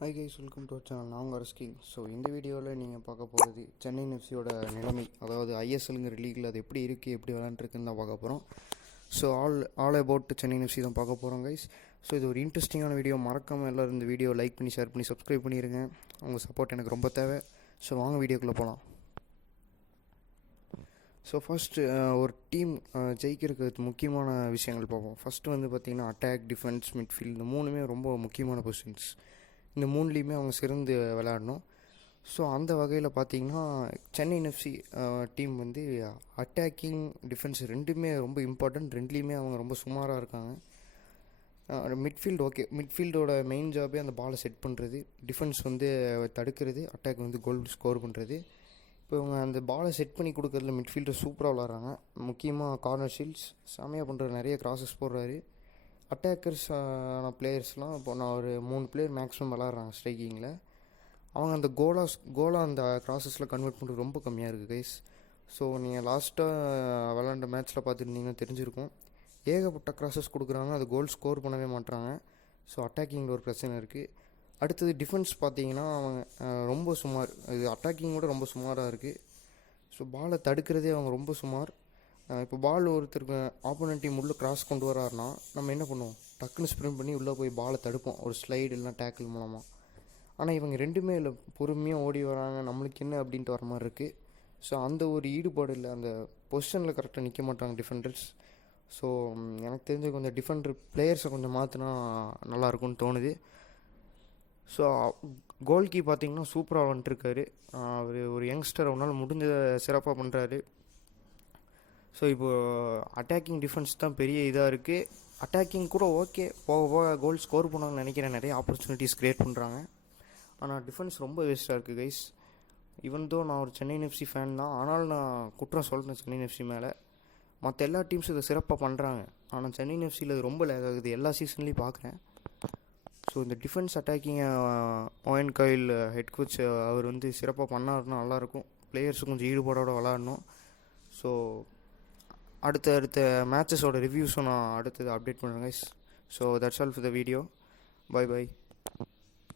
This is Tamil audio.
Hi guys, welcome to channel. நான் உங்கள் ரஸ்கிங். ஸோ இந்த வீடியோவில் நீங்கள் பார்க்க போகிறது சென்னை எஃப்சியோட நிலைமை, அதாவது ஐஎஸ்எல்ங்கிற லீகில் அது எப்படி இருக்குது, எப்படி விளாண்டுருக்குன்னு தான் பார்க்க போகிறோம். So all about Chennai FC தான் பார்க்க போகிறோம் கைஸ். ஸோ இது ஒரு இன்ட்ரெஸ்டிங்கான வீடியோ. மறக்காமல் எல்லோரும் இந்த வீடியோ லைக் பண்ணி, ஷேர் பண்ணி, சப்ஸ்கிரைப் பண்ணிடுங்க. உங்கள் சப்போர்ட் எனக்கு ரொம்ப தேவை. ஸோ வாங்க வீடியோக்குள்ளே போகலாம். ஸோ ஃபஸ்ட்டு ஒரு டீம் ஜெயிக்கிறதுக்கு முக்கியமான விஷயங்கள் பார்ப்போம். ஃபஸ்ட்டு வந்து பார்த்திங்கன்னா அட்டாக், டிஃபென்ஸ், மிட்ஃபீல்டு, இந்த மூணுமே ரொம்ப முக்கியமான பொசிஷன்ஸ். இந்த மூணுலேயுமே அவங்க சிறந்து விளையாடணும். ஸோ அந்த வகையில் பார்த்திங்கன்னா சென்னை எஃப்சி டீம் வந்து அட்டாக்கிங், டிஃபென்ஸ் ரெண்டுமே ரொம்ப இம்பார்ட்டன்ட். ரெண்டுலேயுமே அவங்க ரொம்ப சுமாராக இருக்காங்க. மிட்ஃபீல்டு ஓகே, மிட்ஃபீல்டோட மெயின் ஜாபே அந்த பாலை செட் பண்ணுறது, டிஃபென்ஸ் வந்து தடுக்கிறது, அட்டாக் வந்து கோல் ஸ்கோர் பண்ணுறது. இப்போ இவங்க அந்த பாலை செட் பண்ணி கொடுக்குறதுல மிட்ஃபீல்டர் சூப்பராக விளாட்றாங்க. முக்கியமாக கார்னர் ஷீல்ட்ஸ் செமையாக பண்ணுற, நிறைய கிராஸஸ் போடுறாரு. அட்டாக்கர்ஸ் ஆன பிளேயர்ஸ்லாம் இப்போ நான் ஒரு 3 பிளேயர் மேக்ஸிமம் விளாட்றாங்க ஸ்ட்ரைக்கிங்கில். அவங்க அந்த கோலாக அந்த க்ராஸஸில் கன்வெர்ட் பண்ணுறது ரொம்ப கம்மியாக இருக்குது கைஸ். ஸோ நீங்கள் லாஸ்ட்டாக விளாண்ட மேட்ச்சில் பார்த்துருந்தீங்கன்னா தெரிஞ்சிருக்கும். ஏகப்பட்ட க்ராஸஸ் கொடுக்குறாங்க, அது கோல் ஸ்கோர் பண்ணவே மாட்டுறாங்க. ஸோ அட்டாக்கிங்கில் ஒரு பிரச்சனை இருக்குது. அடுத்தது டிஃபென்ஸ் பார்த்தீங்கன்னா அவங்க ரொம்ப சுமார், இது அட்டாக்கிங்கோட ரொம்ப சுமாராக இருக்குது. ஸோ பாலை தடுக்கிறதே அவங்க ரொம்ப சுமார். இப்போ பால் ஒருத்தருக்கு ஆப்போனன்ட் டீம் உள்ளே கிராஸ் கொண்டு வராருன்னா நம்ம என்ன பண்ணுவோம், டக்குன்னு ஸ்ப்ரிண்ட் பண்ணி உள்ளே போய் பாலை தடுப்போம், ஒரு ஸ்லைடு இல்லைனா டேக்கிள் மூலமாக. ஆனால் இவங்க ரெண்டுமே இல்லை, பொறுமையாக ஓடி வராங்க, நம்மளுக்கு என்ன அப்படின்ட்டு வர மாதிரி இருக்குது. ஸோ அந்த ஒரு ஈடுபாடு இல்லை, அந்த பொசிஷனில் கரெக்டாக நிற்க மாட்டாங்க டிஃபெண்டர்ஸ். ஸோ எனக்கு தெரிஞ்ச கொஞ்சம் டிஃபெண்டர் பிளேயர்ஸை கொஞ்சம் மாற்றினா நல்லாயிருக்கும்னு தோணுது. ஸோ கோல்கி பார்த்திங்கன்னா சூப்பராக வந்துட்டுருக்காரு. அவர் ஒரு யங்ஸ்டர், அவனால் முடிஞ்ச சிறப்பாக பண்ணுறாரு. ஸோ இப்போது அட்டாக்கிங் டிஃபென்ஸ் தான் பெரிய இதாக இருக்குது. அட்டாக்கிங் கூட ஓகே, போக போக கோல் ஸ்கோர் பண்ணாங்கன்னு நினைக்கிறேன், நிறைய ஆப்பர்ச்சுனிட்டிஸ் க்ரியேட் பண்ணுறாங்க. ஆனால் டிஃபென்ஸ் ரொம்ப வேஸ்ட்டாக இருக்குது கைஸ். ஈவன் தோ நான் ஒரு சென்னை எஃப்சி ஃபேன் தான், ஆனால் நான் குற்றம் சொல்கிறேன் சென்னை எஃப்சி மேலே. மற்ற எல்லா டீம்ஸும் இதை சிறப்பாக பண்ணுறாங்க, ஆனால் சென்னை எஃப்சியில் இது ரொம்ப லேக் ஆகுது. எல்லா சீசன்லேயும் பார்க்குறேன். ஸோ இந்த டிஃபென்ஸ் அட்டாக்கிங்கை ஓயன் கயில் ஹெட் கோச் அவர் வந்து சிறப்பாக பண்ணாருன்னா நல்லாயிருக்கும். பிளேயர்ஸும் கொஞ்சம் ஈடுபாடோடு விளாடணும். ஸோ அடுத்த மேட்சஸோட ரிவ்யூஸும் நான் அடுத்தது அப்டேட் பண்ணுறேன் guys. So that's all for the video. By.